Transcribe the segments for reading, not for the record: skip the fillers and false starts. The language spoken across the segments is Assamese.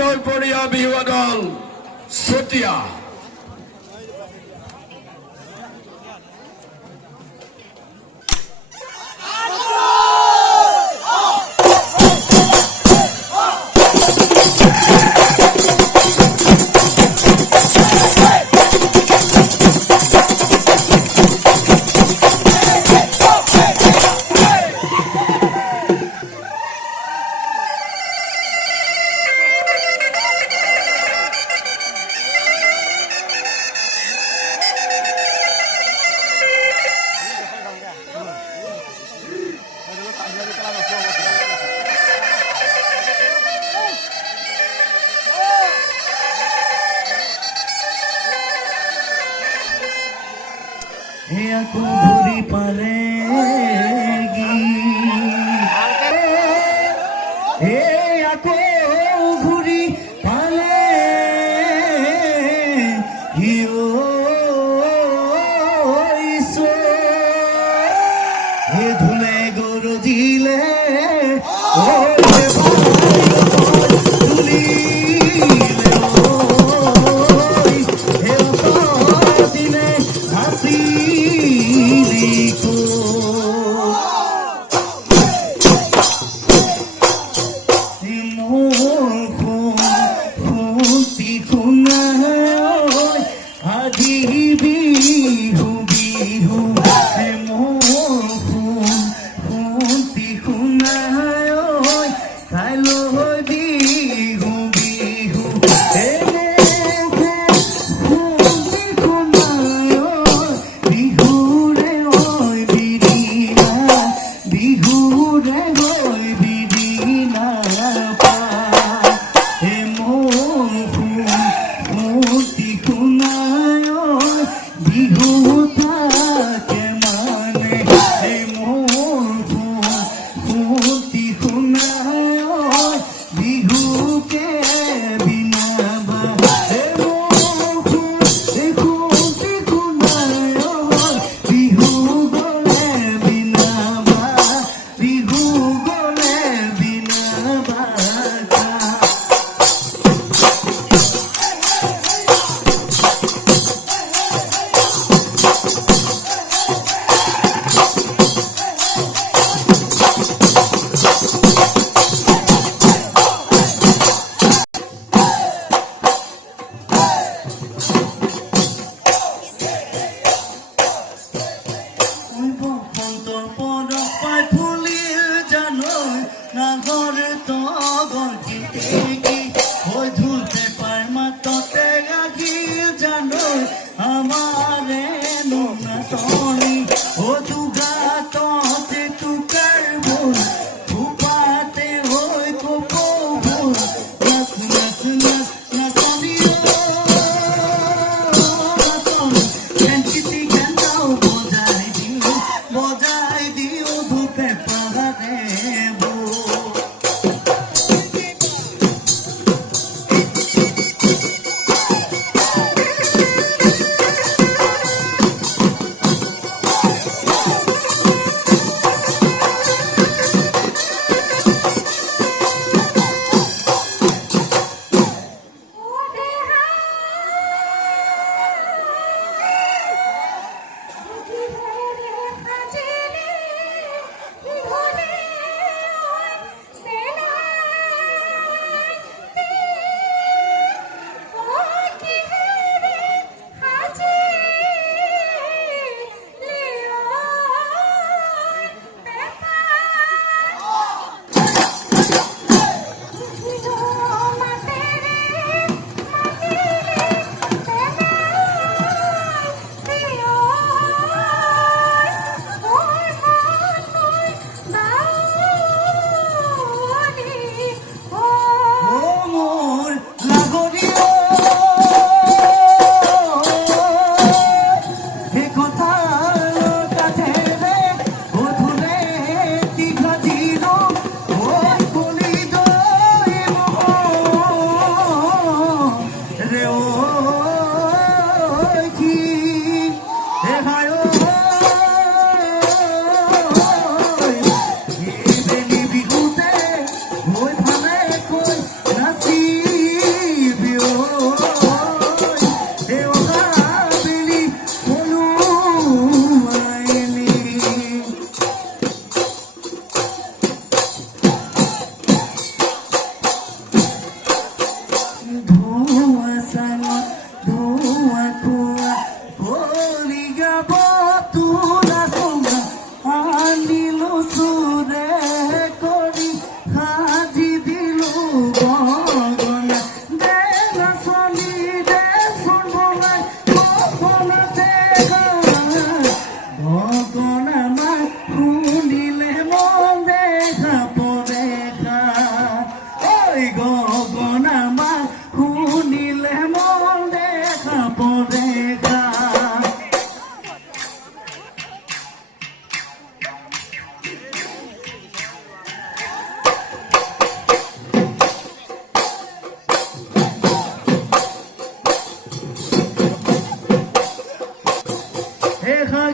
নৈপৰীয়া বিহুৱা দল Chatia aku budi palegi aku budi palegi iso dhule goro dile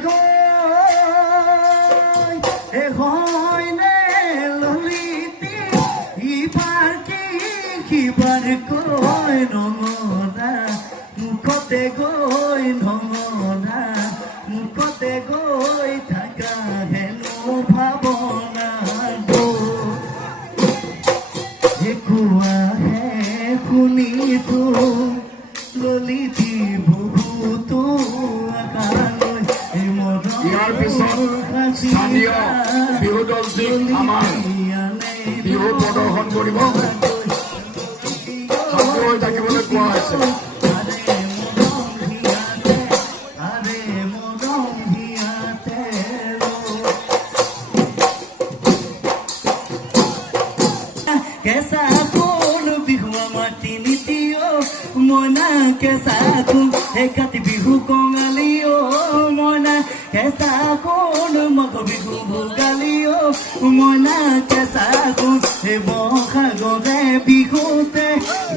গৈ হয় নে ললিতি ইবাৰ কি সিবাৰ কৈ নমনা মুখতে গৈ নমনা মুখতে গৈ থাকা হেনো ভাৱনা একোৱাহে শুনিছো ললিতি বহুতো আশালৈ এই ইয়াৰ পিছত স্থানীয় বিহু দলটিক আমাৰ বিহু প্ৰদৰ্শন কৰিব সাজু হৈ থাকিবলৈ কোৱা হৈছে कैसा कौन बिहुआ माटी नीतियो मोना कैसा कौन एकति बिहु कोंगालियो मोना कैसा कौन मग बिहु भोगालियो मोना कैसा कौन हे बखा गरे बिहुते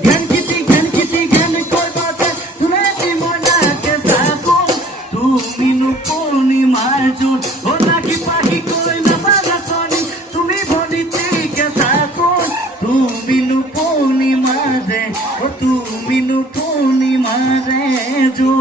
घन किति घन कोई बात तुने मोना कैसा कौन तू मिनु पोनी मारजुन ओ नाकी पाही कोई ना बाला सोनी तुमी बोलिती कैसा कौन তুমি নো পূৰ্ণিমাৰে যো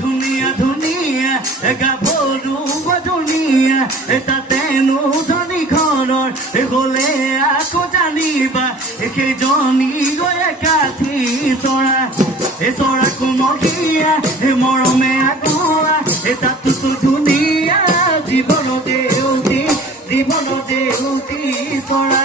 ধুনীয়া ধুনীয়া গাভৰু ধুনীয়া তাতেনো ধনীখনৰ গলে আকৌ জানিবা সেইজনী গৈ কাঠি চৰা চৰা কোমলীয়া মৰমে আগুৱা তাতোতো ধুনীয়া জীৱন দেউতি চৰা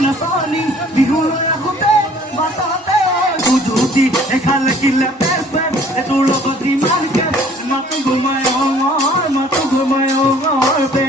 nasoni bihulu yakute batate kujuti ekhal kille pepe etulo badi manke matu gumayo pe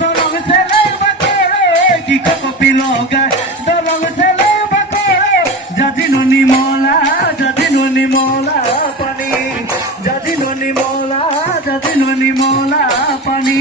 দলং ছেলে বাকরে কি কপি লগায় দলং ছেলে বাকরে জাজিনো নিমলা পানি জাজিনো নিমলা পানি